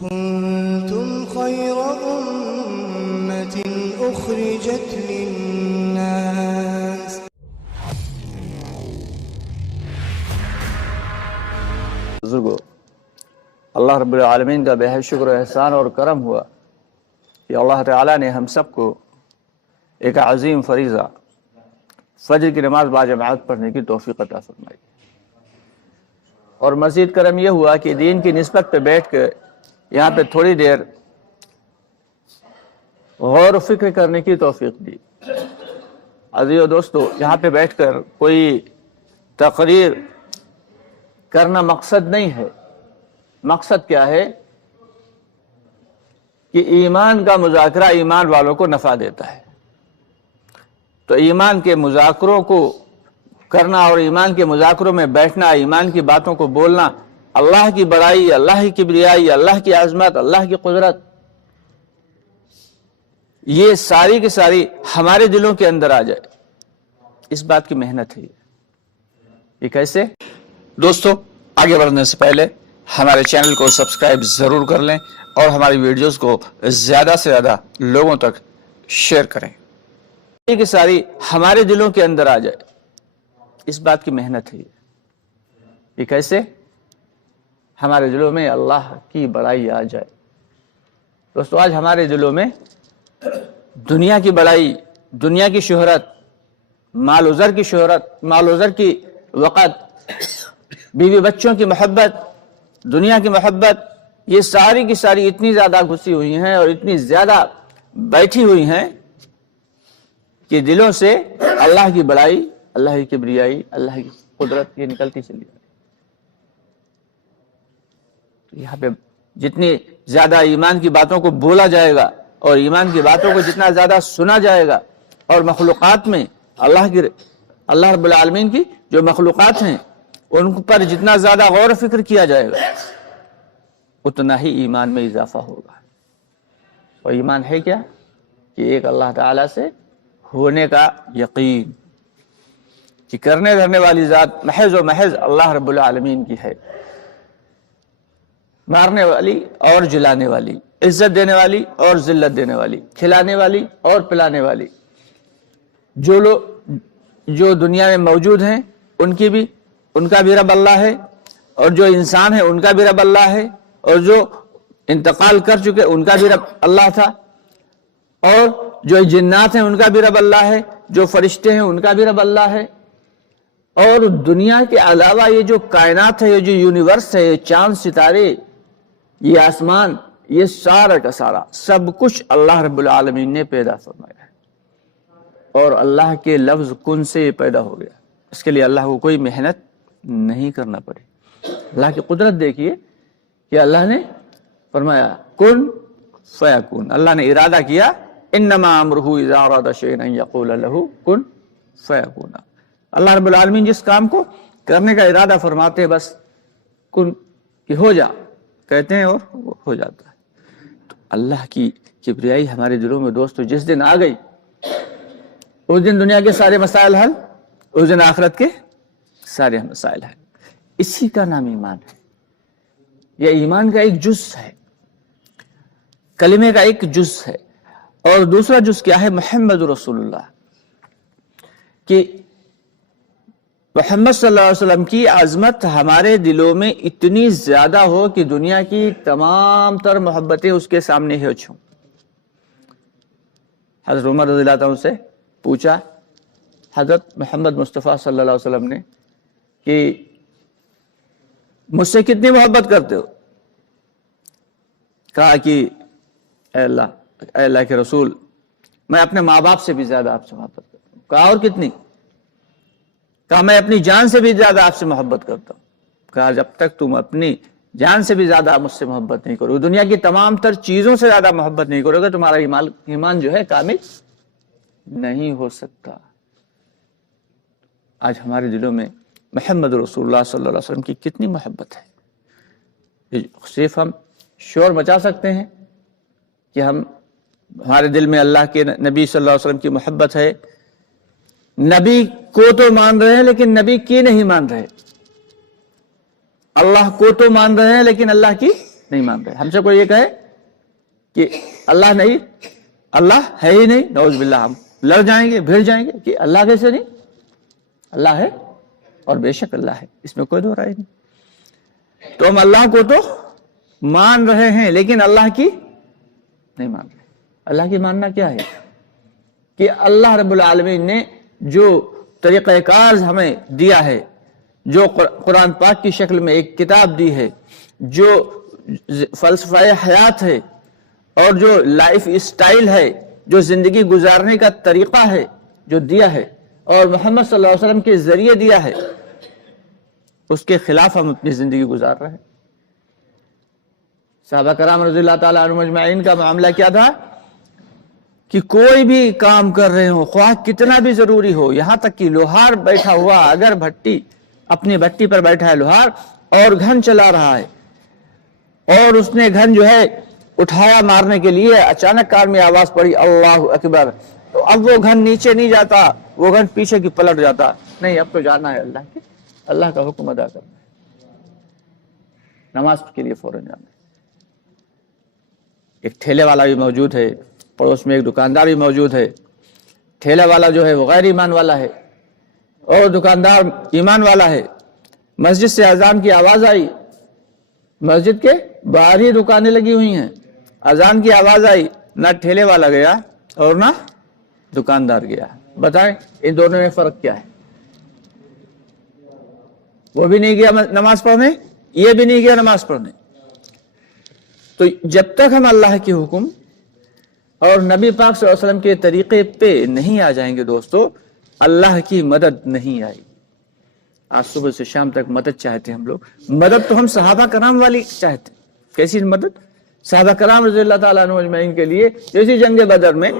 كنتم خير أمة أخرجت للناس بزرگوں، اللہ رب العالمین کا بے حد شکر و احسان اور کرم ہوا کہ اللہ تعالیٰ نے ہم سب کو ایک عظیم فریضہ فجر کی نماز باجماعت پڑھنے کی توفیق عطا فرمائی، اور مزید کرم یہ ہوا کہ دین کی نسبت پہ بیٹھ کر یہاں پہ تھوڑی دیر غور و فکر کرنے کی توفیق دی۔ عزیزو دوستو، یہاں پہ بیٹھ کر کوئی تقریر کرنا مقصد نہیں ہے۔ مقصد کیا ہے کہ ایمان کا مذاکرہ ایمان والوں کو نفع دیتا ہے، تو ایمان کے مذاکروں کو کرنا اور ایمان کے مذاکروں میں بیٹھنا، ایمان کی باتوں کو بولنا، اللہ کی بڑائی، اللہ کی کبریائی، اللہ کی عظمت، اللہ کی قدرت، یہ ساری کی ساری ہمارے دلوں کے اندر آ جائے، اس بات کی محنت ہے۔ یہ کیسے؟ دوستو، آگے بڑھنے سے پہلے ہمارے چینل کو سبسکرائب ضرور کر لیں اور ہماری ویڈیوز کو زیادہ سے زیادہ لوگوں تک شیئر کریں، یہ ساری ہمارے دلوں کے اندر آ جائے، اس بات کی محنت ہے۔ یہ کیسے؟ ہمارے دلوں میں اللہ کی بڑائی آ جائے۔ دوستو، آج ہمارے دلوں میں دنیا کی بڑائی، دنیا کی شہرت، مال و زر کی شہرت، مال و زر کی وقت، بیوی بچوں کی محبت، دنیا کی محبت، یہ ساری کی ساری اتنی زیادہ گھسی ہوئی ہیں اور اتنی زیادہ بیٹھی ہوئی ہیں کہ دلوں سے اللہ کی بڑائی، اللہ کی کبریائی، اللہ کی قدرت یہ نکلتی چلی جاتی۔ یہاں پہ جتنی زیادہ ایمان کی باتوں کو بولا جائے گا اور ایمان کی باتوں کو جتنا زیادہ سنا جائے گا، اور مخلوقات میں اللہ رب العالمین کی جو مخلوقات ہیں ان پر جتنا زیادہ غور و فکر کیا جائے گا، اتنا ہی ایمان میں اضافہ ہوگا۔ اور ایمان ہے کیا؟ کہ ایک اللہ تعالیٰ سے ہونے کا یقین، کہ کرنے دھرنے والی ذات محض و محض اللہ رب العالمین کی ہے، مارنے والی اور جلانے والی، عزت دینے والی اور ذلت دینے والی، کھلانے والی اور پلانے والی، جو دنیا میں موجود ہیں ان کا بھی رب اللہ ہے، اور جو انسان ہے ان کا بھی رب اللہ ہے، اور جو انتقال کر چکے ان کا بھی رب اللہ تھا، اور جو جنات ہیں ان کا بھی رب اللہ ہے، جو فرشتے ہیں ان کا بھی رب اللہ ہے، اور دنیا کے علاوہ یہ جو کائنات ہے، یہ جو یونیورس ہے، یہ چاند ستارے، یہ آسمان، یہ سارا کا سارا سب کچھ اللہ رب العالمین نے پیدا فرمایا ہے، اور اللہ کے لفظ کن سے یہ پیدا ہو گیا۔ اس کے لیے اللہ کو کوئی محنت نہیں کرنا پڑی۔ اللہ کی قدرت دیکھیے کہ اللہ نے فرمایا کن فیکون، اللہ نے ارادہ کیا، انما امرہ اذا اراد شیئا ان یقول له کن فیکون۔ اللہ رب العالمین جس کام کو کرنے کا ارادہ فرماتے ہیں، بس کن کہ ہو جا کہتے ہیں اور وہ ہو جاتا ہے۔ تو اللہ کی کبریائی ہمارے دلوں میں دوستو جس دن آ گئی، اس دن دنیا کے سارے مسائل حل، اس دن آخرت کے سارے مسائل حل۔ اسی کا نام ایمان ہے۔ یہ ایمان کا ایک جز ہے، کلمے کا ایک جز ہے۔ اور دوسرا جز کیا ہے؟ محمد رسول اللہ، کہ محمد صلی اللہ علیہ وسلم کی عظمت ہمارے دلوں میں اتنی زیادہ ہو کہ دنیا کی تمام تر محبتیں اس کے سامنے ہی چھوں۔ حضرت عمر رضی اللہ عنہ سے پوچھا حضرت محمد مصطفیٰ صلی اللہ علیہ وسلم نے کہ مجھ سے کتنی محبت کرتے ہو؟ کہا کہ اے اللہ کے رسول، میں اپنے ماں باپ سے بھی زیادہ آپ سے محبت کرتا ہوں۔ کہا اور کتنی؟ کہا میں اپنی جان سے بھی زیادہ آپ سے محبت کرتا ہوں۔ کہا جب تک تم اپنی جان سے بھی زیادہ مجھ سے محبت نہیں کرو، دنیا کی تمام تر چیزوں سے زیادہ محبت نہیں کرو گے، تمہارا ایمان جو ہے کامل نہیں ہو سکتا۔ آج ہمارے دلوں میں محمد رسول اللہ صلی اللہ علیہ وسلم کی کتنی محبت ہے۔ صرف ہم شور مچا سکتے ہیں کہ ہمارے دل میں اللہ کے نبی صلی اللہ علیہ وسلم کی محبت ہے، نبی کو تو مان رہے ہیں لیکن نبی کی نہیں مان رہے، اللہ کو تو مان رہے ہیں لیکن اللہ کی نہیں مان رہے. ہم سے کوئی یہ کہے کہ اللہ نہیں، اللہ ہے ہی نہیں، نعوذ باللہ، ہم لڑ جائیں گے، بھیڑ جائیں گے کہ اللہ کیسے نہیں، اللہ ہے اور بے شک اللہ ہے، اس میں کوئی دو رائے نہیں. تو ہم اللہ کو تو مان رہے ہیں لیکن اللہ کی نہیں مان رہے. اللہ کی ماننا کیا ہے کہ اللہ رب العالمین نے جو طریقہ کار ہمیں دیا ہے، جو قرآن پاک کی شکل میں ایک کتاب دی ہے، جو فلسفہ حیات ہے اور جو لائف اسٹائل ہے، جو زندگی گزارنے کا طریقہ ہے جو دیا ہے اور محمد صلی اللہ علیہ وسلم کے ذریعے دیا ہے، اس کے خلاف ہم اپنی زندگی گزار رہے ہیں. صحابہ کرام رضی اللہ تعالیٰ عنہم اجمعین کا معاملہ کیا تھا کہ کوئی بھی کام کر رہے ہو، خواہ کتنا بھی ضروری ہو، یہاں تک کہ لوہار بیٹھا ہوا اگر اپنی بھٹی پر بیٹھا ہے لوہار اور گھن چلا رہا ہے اور اس نے گھن جو ہے اٹھایا مارنے کے لیے، اچانک کان میں آواز پڑی اللہ اکبر، تو اب وہ گھن نیچے نہیں جاتا، وہ گھن پیچھے کی پلٹ جاتا. نہیں، اب تو جانا ہے اللہ کا حکم ادا کرنا ہے، نماز کے لیے فوراً جانا ہے. ایک ٹھیلے والا بھی موجود ہے، پڑوس میں ایک دکاندار بھی موجود ہے. ٹھیلے والا جو ہے وہ غیر ایمان والا ہے اور دکاندار ایمان والا ہے. مسجد سے اذان کی آواز آئی، مسجد کے باہر ہی دکانیں لگی ہوئی ہیں، اذان کی آواز آئی، نہ ٹھیلے والا گیا اور نہ دکاندار گیا. بتائیں ان دونوں میں فرق کیا ہے؟ وہ بھی نہیں گیا نماز پڑھنے، یہ بھی نہیں گیا نماز پڑھنے. تو جب تک ہم اللہ کے حکم اور نبی پاک صلی اللہ علیہ وسلم کے طریقے پہ نہیں آ جائیں گے دوستو، اللہ کی مدد نہیں آئی. آج صبح سے شام تک مدد چاہتے ہیں ہم لوگ. مدد تو ہم صحابہ کرام والی چاہتے ہیں. کیسی مدد؟ صحابہ کرام رضی اللہ تعالیٰ عنہ اجمعین کے لیے جیسی جنگ بدر میں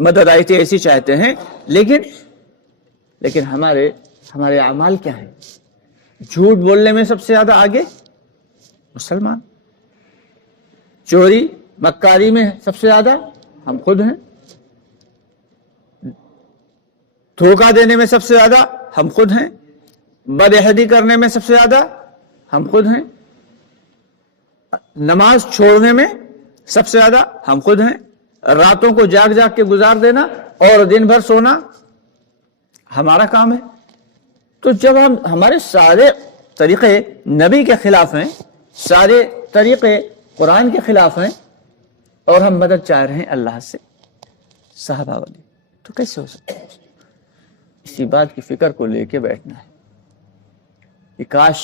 مدد آئی تھی ایسی چاہتے ہیں. لیکن ہمارے اعمال کیا ہیں؟ جھوٹ بولنے میں سب سے زیادہ آگے مسلمان، چوری مکاری میں سب سے زیادہ ہم خود ہیں، دھوکہ دینے میں سب سے زیادہ ہم خود ہیں، بدعہدی کرنے میں سب سے زیادہ ہم خود ہیں، نماز چھوڑنے میں سب سے زیادہ ہم خود ہیں، راتوں کو جاگ جاگ کے گزار دینا اور دن بھر سونا ہمارا کام ہے. تو جب ہمارے سارے طریقے نبی کے خلاف ہیں، سارے طریقے قرآن کے خلاف ہیں اور ہم مدد چاہ رہے ہیں اللہ سے صحابہ والی، تو کیسے ہو سکتا ہے؟ اسی بات کی فکر کو لے کے بیٹھنا ہے کہ کاش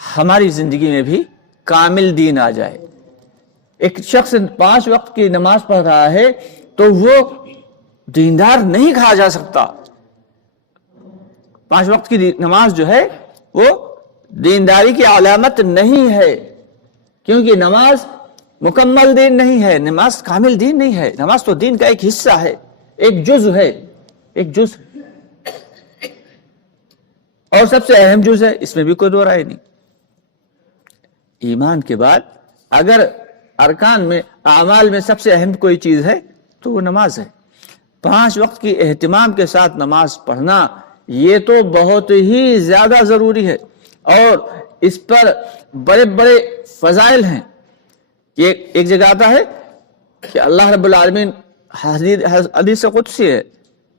ہماری زندگی میں بھی کامل دین آ جائے. ایک شخص 5 وقت کی نماز پڑھ رہا ہے تو وہ دیندار نہیں کہا جا سکتا. 5 وقت کی نماز جو ہے وہ دینداری کی علامت نہیں ہے، کیونکہ نماز مکمل دین نہیں ہے، نماز کامل دین نہیں ہے. نماز تو دین کا ایک حصہ ہے، ایک جز ہے، ایک جز اور سب سے اہم جز ہے، اس میں بھی کوئی دو رائے نہیں. ایمان کے بعد اگر ارکان میں اعمال میں سب سے اہم کوئی چیز ہے تو وہ نماز ہے. 5 وقت کی اہتمام کے ساتھ نماز پڑھنا یہ تو بہت ہی زیادہ ضروری ہے اور اس پر بڑے بڑے فضائل ہیں. ایک جگہ آتا ہے کہ اللہ رب العالمین حدیث قدسی ہے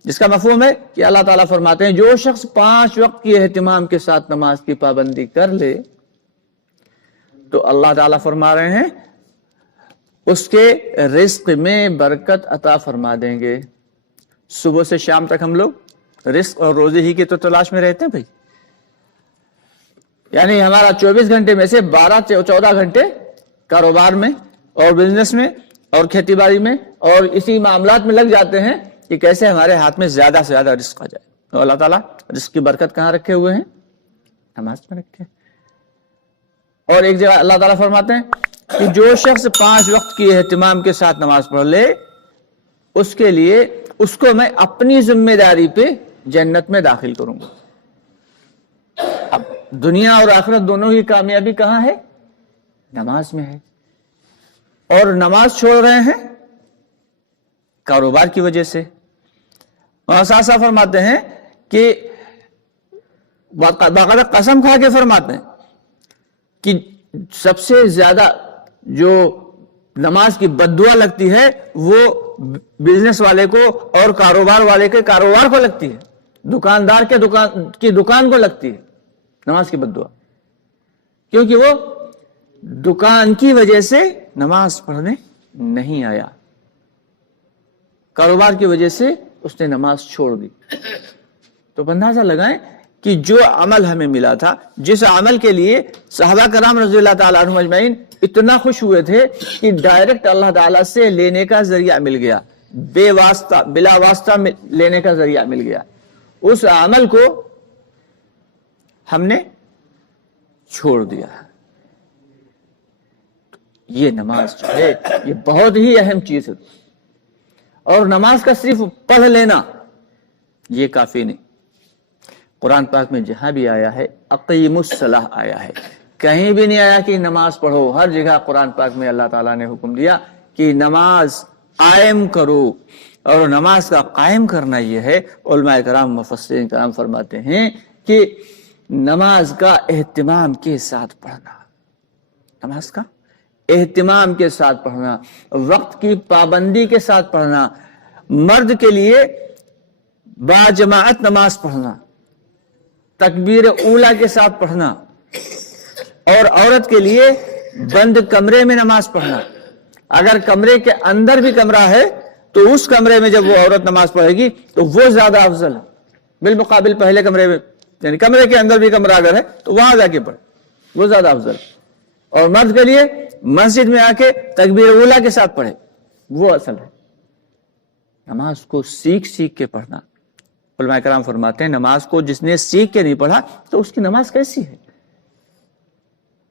جس کا مفہوم ہے کہ اللہ تعالیٰ فرماتے ہیں جو شخص 5 وقت کی اہتمام کے ساتھ نماز کی پابندی کر لے تو اللہ تعالیٰ فرما رہے ہیں اس کے رزق میں برکت عطا فرما دیں گے. صبح سے شام تک ہم لوگ رزق اور روزی ہی کی تو تلاش میں رہتے ہیں بھائی. یعنی ہمارا 24 گھنٹے میں سے 12-14 گھنٹے کاروبار میں اور بزنس میں اور کھیتی باڑی میں اور اسی معاملات میں لگ جاتے ہیں کہ کیسے ہمارے ہاتھ میں زیادہ سے زیادہ رزق آ جائے. تو اللہ تعالیٰ رزق کی برکت کہاں رکھے ہوئے ہیں؟ نماز میں رکھے. اور ایک جگہ اللہ تعالیٰ فرماتے ہیں کہ جو شخص 5 وقت کی اہتمام کے ساتھ نماز پڑھ لے اس کے لیے اس کو میں اپنی ذمہ داری پہ جنت میں داخل کروں گا. اب دنیا اور آخرت دونوں کی کامیابی کہاں ہے؟ نماز میں ہے. اور نماز چھوڑ رہے ہیں کاروبار کی وجہ سے. اور ساتھ ساتھ فرماتے ہیں کہ باقاعدہ قسم کھا کے فرماتے ہیں کہ سب سے زیادہ جو نماز کی بد دعا لگتی ہے وہ بزنس والے کو اور کاروبار والے کے کاروبار کو لگتی ہے، دکاندار کی دکان کو لگتی ہے نماز کی بد دعا، کیونکہ وہ دکان کی وجہ سے نماز پڑھنے نہیں آیا، کاروبار کی وجہ سے اس نے نماز چھوڑ دی۔ تو اندازہ لگائیں کہ جو عمل ہمیں ملا تھا، جس عمل کے لیے صحابہ کرام رضی اللہ تعالیٰ عنہم اجمعین اتنا خوش ہوئے تھے کہ ڈائریکٹ اللہ تعالیٰ سے لینے کا ذریعہ مل گیا، بے واسطہ بلا واسطہ لینے کا ذریعہ مل گیا، اس عمل کو ہم نے چھوڑ دیا۔ یہ نماز جو ہے یہ بہت ہی اہم چیز ہے، اور نماز کا صرف پڑھ لینا یہ کافی نہیں۔ قرآن پاک میں جہاں بھی آیا ہے اقیم الصلاۃ آیا ہے، کہیں بھی نہیں آیا کہ نماز پڑھو۔ ہر جگہ قرآن پاک میں اللہ تعالیٰ نے حکم دیا کہ نماز قائم کرو، اور نماز کا قائم کرنا یہ ہے، علماء کرام مفسرین کرام فرماتے ہیں کہ نماز کا اہتمام کے ساتھ پڑھنا، نماز کا اہتمام کے ساتھ پڑھنا، وقت کی پابندی کے ساتھ پڑھنا، مرد کے لیے باجماعت نماز پڑھنا، تکبیر اولا کے ساتھ پڑھنا، اور عورت کے لیے بند کمرے میں نماز پڑھنا۔ اگر کمرے کے اندر بھی کمرہ ہے تو اس کمرے میں جب وہ عورت نماز پڑھے گی تو وہ زیادہ افضل ہے بالمقابل پہلے کمرے میں، یعنی کمرے کے اندر بھی کمرہ اگر ہے تو وہاں جا کے پڑھے، وہ زیادہ افضل ہے۔ اور مرد کے لیے مسجد میں آ کے تکبیر اولا کے ساتھ پڑھے، وہ اصل ہے۔ نماز کو سیکھ کے پڑھنا، علماء کرام فرماتے ہیں نماز کو جس نے سیکھ کے نہیں پڑھا تو اس کی نماز کیسی ہے؟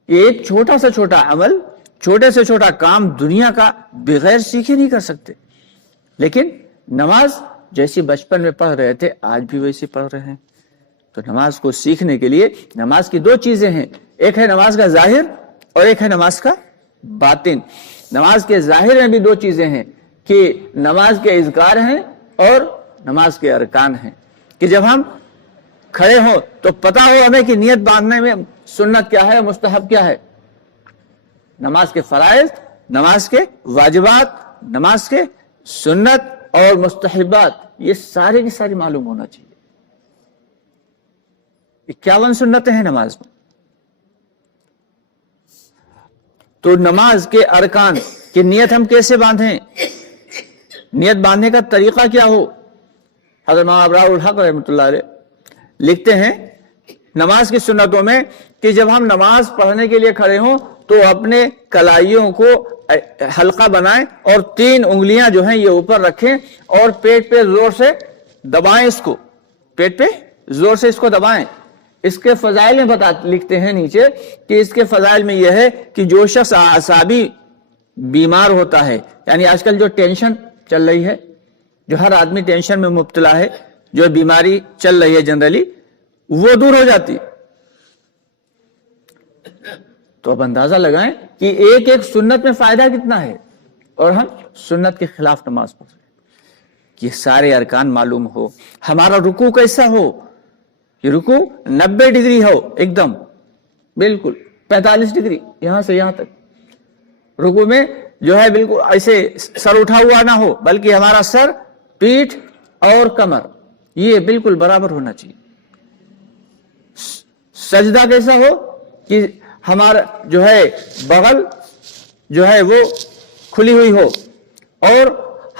ایک چھوٹا سے چھوٹا عمل، چھوٹے سے چھوٹا کام دنیا کا بغیر سیکھے نہیں کر سکتے، لیکن نماز جیسی بچپن میں پڑھ رہے تھے آج بھی ویسی پڑھ رہے ہیں۔ تو نماز کو سیکھنے کے لیے نماز کی دو چیزیں ہیں، ایک ہے نماز کا ظاہر اور ایک ہے نماز کا باطن۔ نماز کے ظاہر میں بھی دو چیزیں ہیں کہ نماز کے اذکار ہیں اور نماز کے ارکان ہیں، کہ جب ہم کھڑے ہوں تو پتہ ہو ہمیں کہ نیت باندھنے میں سنت کیا ہے، مستحب کیا ہے، نماز کے فرائض، نماز کے واجبات، نماز کے سنت اور مستحبات، یہ سارے کی ساری معلوم ہونا چاہیے۔ 51 سنتیں ہیں نماز میں۔ تو نماز کے ارکان کی نیت ہم کیسے باندھیں، نیت باندھنے کا طریقہ کیا ہو۔ حضرت مولانا ابرار الحق رحمۃ اللہ علیہ لکھتے ہیں نماز کی سنتوں میں کہ جب ہم نماز پڑھنے کے لیے کھڑے ہوں تو اپنے کلائیوں کو حلقہ بنائیں اور 3 انگلیاں جو ہیں یہ اوپر رکھیں اور پیٹ پہ زور سے دبائیں، اس کو پیٹ پہ زور سے اس کو دبائیں۔ اس کے فضائل میں لکھتے ہیں نیچے کہ اس کے فضائل میں یہ ہے کہ جو شخص اعصابی بیمار ہوتا ہے، یعنی آج کل جو ٹینشن چل رہی ہے، جو ہر آدمی ٹینشن میں مبتلا ہے، جو بیماری چل رہی ہے جنرلی، وہ دور ہو جاتی۔ تو اب اندازہ لگائیں کہ ایک ایک سنت میں فائدہ کتنا ہے، اور ہم سنت کے خلاف نماز پڑھ رہے ہیں۔ یہ سارے ارکان معلوم ہو، ہمارا رکوع کیسا ہو، یہ رکوع 90 ڈگری ہو، ایک دم بالکل 45 ڈگری یہاں سے یہاں تک، رکوع میں جو ہے بالکل ایسے سر اٹھا ہوا نہ ہو، بلکہ ہمارا سر، پیٹھ اور کمر یہ بالکل برابر ہونا چاہیے۔ سجدہ کیسا ہو کہ ہمارا جو ہے بغل جو ہے وہ کھلی ہوئی ہو اور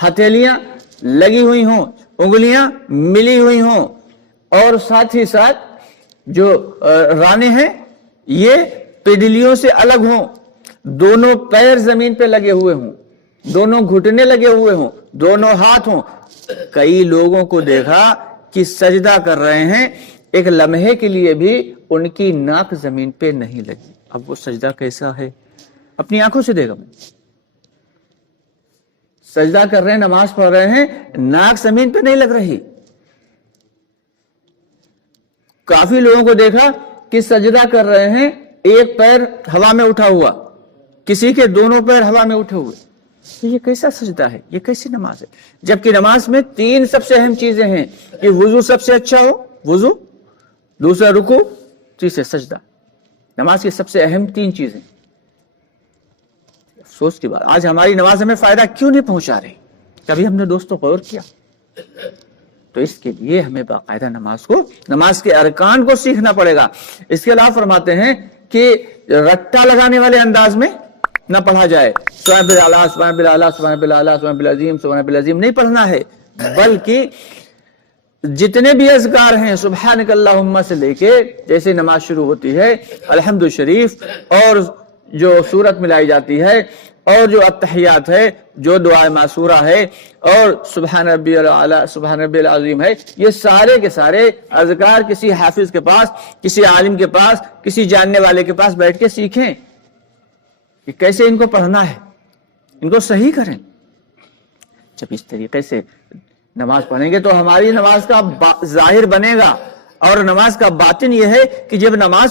ہتھیلیاں لگی ہوئی ہوں، انگلیاں ملی ہوئی ہوں، اور ساتھ ہی ساتھ جو رانے ہیں یہ پڈلیوں سے الگ ہوں، دونوں پیر زمین پہ لگے ہوئے ہوں، دونوں گھٹنے لگے ہوئے ہوں، دونوں ہاتھ ہوں۔ کئی لوگوں کو دیکھا کہ سجدہ کر رہے ہیں، ایک لمحے کے لیے بھی ان کی ناک زمین پہ نہیں لگی۔ اب وہ سجدہ کیسا ہے، اپنی آنکھوں سے دیکھا، سجدہ کر رہے ہیں، نماز پڑھ رہے ہیں، ناک زمین پہ نہیں لگ رہی۔ کافی لوگوں کو دیکھا کہ سجدہ کر رہے ہیں، ایک پیر ہوا میں اٹھا ہوا، کسی کے دونوں پیر ہوا میں اٹھے ہوئے۔ یہ کیسا سجدہ ہے، یہ کیسی نماز ہے؟ جبکہ نماز میں 3 سب سے اہم چیزیں ہیں کہ وضو سب سے اچھا ہو، وضو، دوسرا رکوع، تیسرا سجدہ۔ نماز کی سب سے اہم 3 چیزیں. افسوس کی بات آج ہماری نماز ہمیں فائدہ کیوں نہیں پہنچا رہی؟ کبھی ہم نے دوستوں غور کیا؟ تو اس کے لیے ہمیں باقاعدہ نماز کے ارکان کو سیکھنا پڑے گا. اس کے علاوہ فرماتے ہیں کہ رٹا لگانے والے انداز میں نہ پڑھا جائے. سبحان ربی الاعلیٰ، سبحان ربی الاعلیٰ، سبحان ربی الاعلیٰ، سبحان ربی العظیم، سبحان ربی العظیم نہیں پڑھنا ہے، بلکہ جتنے بھی اذکار ہیں سبحانک اللہم سے لے کے جیسے نماز شروع ہوتی ہے الحمد شریف اور جو سورت ملائی جاتی ہے اور جو التحیات ہے، جو دعائے معصورہ ہے اور سبحان ربی الاعلیٰ، سبحان ربی العظیم ہے، یہ سارے کے سارے اذکار کسی حافظ کے پاس، کسی عالم کے پاس، کسی جاننے والے کے پاس بیٹھ کے سیکھیں کہ کیسے ان کو پڑھنا ہے، ان کو صحیح کریں. جب اس طریقے سے نماز پڑھیں گے تو ہماری نماز کا ظاہر بنے گا، اور نماز کا باطن یہ ہے کہ جب نماز